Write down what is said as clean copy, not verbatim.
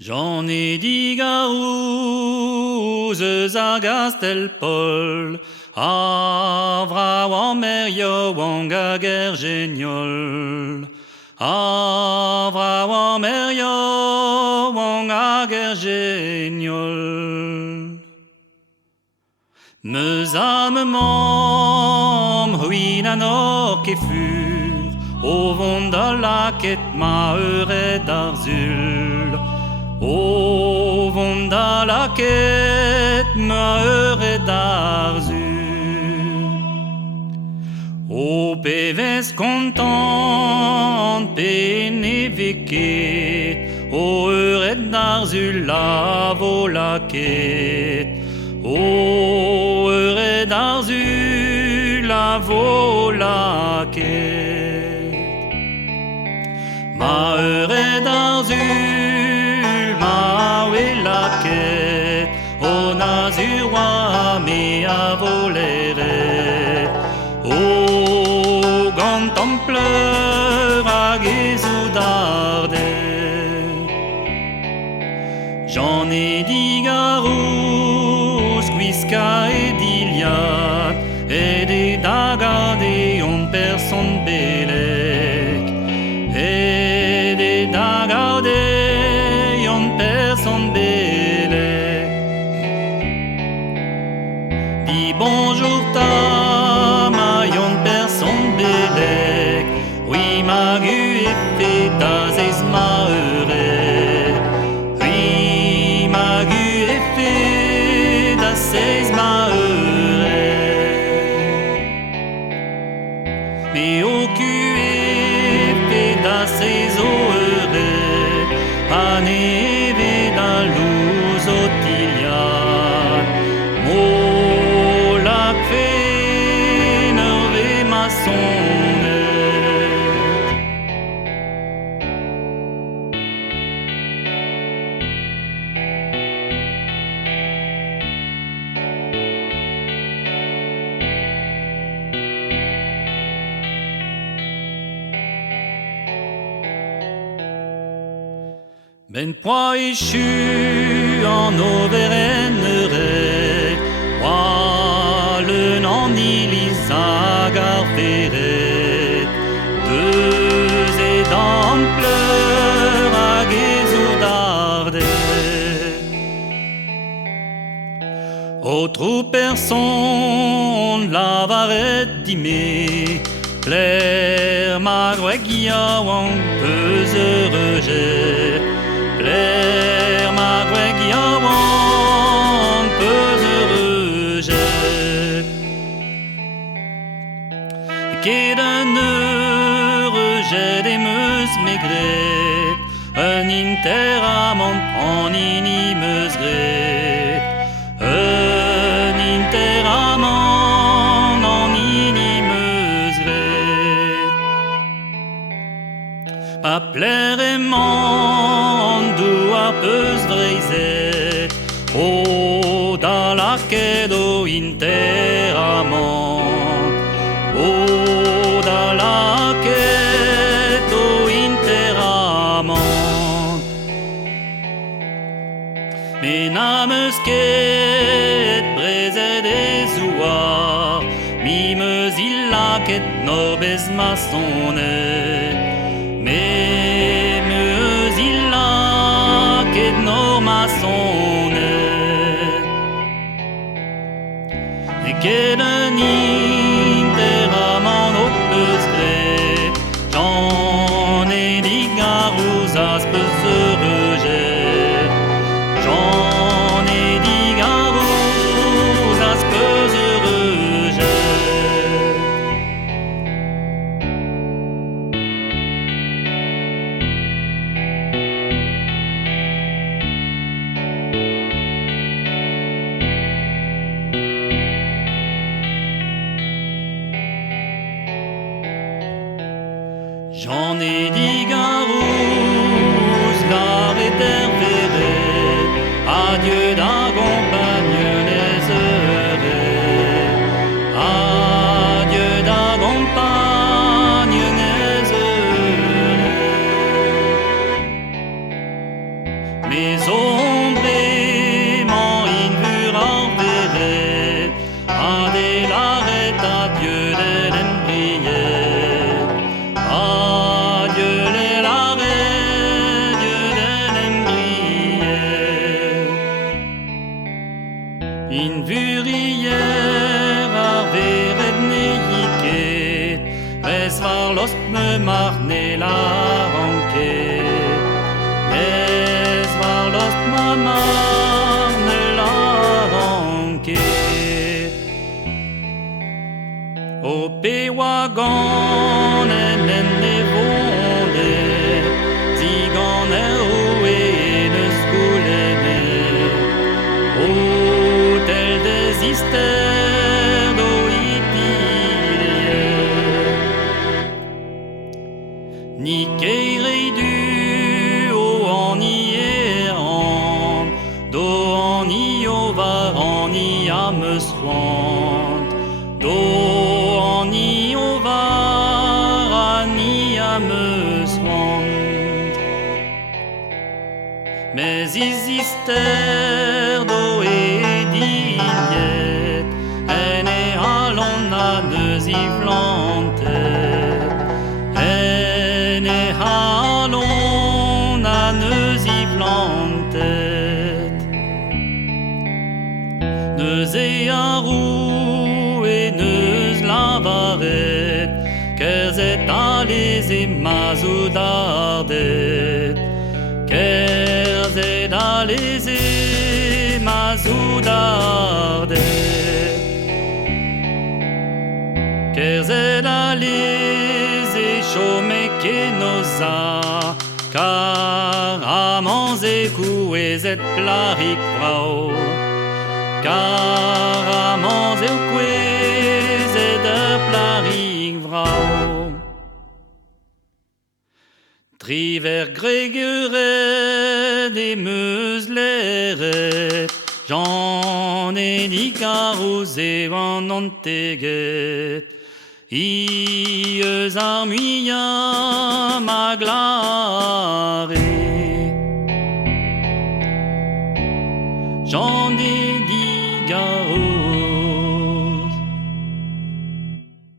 J'en ai dit garouz a gastel Paul, a vra wan merio wan gager geniol. A vra wan merio wan gager geniol. Meus amemam ruin an or ket fur, o vont da laket ma euret arzul. O vont da laket ma euret arzul. O pevez kontant pe ne veket, o euret d'arzul la vo laket. O euret d'arzul la vo laket. Ma euret d'arzul ma oe laket, o nazur oa me a voleret. O gant an pleur hag ezou dardet. J'en ai dit garouz gwiska e diliat, et e dagade on person belek. Et e dagade on person belek. Dis bonjour ta ma yon person belek. Oui ma gu e fe da zeiz ma euret. Oui ma gu e fe da zeiz ma euret. Me o ku e fe da zeiz o euret, pa ne ve da louz o tiliat. Mo lak fe nerve ma sonnet. Ben poa echu an overenneret, oa le an iliz hag ar feret. Deus e dan pleur hag ezou dardet. Otro person lavaret dime, pler ma gweggia oan peus eurejet. Pler ma gweggia oan peus eurejet. Ket un eurejet e meus megret, un interamant an ini meus gret. Un interamant an ini meus gret. Pa pler emañ douar peus vreizet, o da laket o interamant. O da laket o interamant. Men a meus ket brezet e zouar, mi meus il laket nor bez ma sonnet. Me meus il laket nor ma sonnet. E ket un interamant o peus gret, j'en ai dit garouz az peus eurejet. J'en ai dit garouz az peus eurejet. J'en ai dit garouz l'art veret, adieu d'accompagne les heureux. Adieu d'accompagne les heureux. mes ombrément in vurar veret, adelaret adieu de l'embriet, adieu les laret, adieu de l'embriet. In vurier ar veret neiket, res var lost me marne la ranket, res var lost ma marne la ranket. O pewagan en nevonde, zigan oe de skoulene, o tel des ister do ipilie. Ni keire du o an i an, do an i o var an i am swant, do an i o var an i am swant. Mais isister do e dignet, en e halon a neus i vlantet, en e halon a neus i vlantet. Neus e a roue e neus lavaret, kerzet alez e mazout ardet, kerzet alez e mazout ardet, kerzet alez e chomek e noza, kar amans e kouezet plarik vrao, kar amans e kouezet plarik vrao. Triver gregeret e meus leret, Jean e ni karouz e van an teget, i eus ar muiam a glas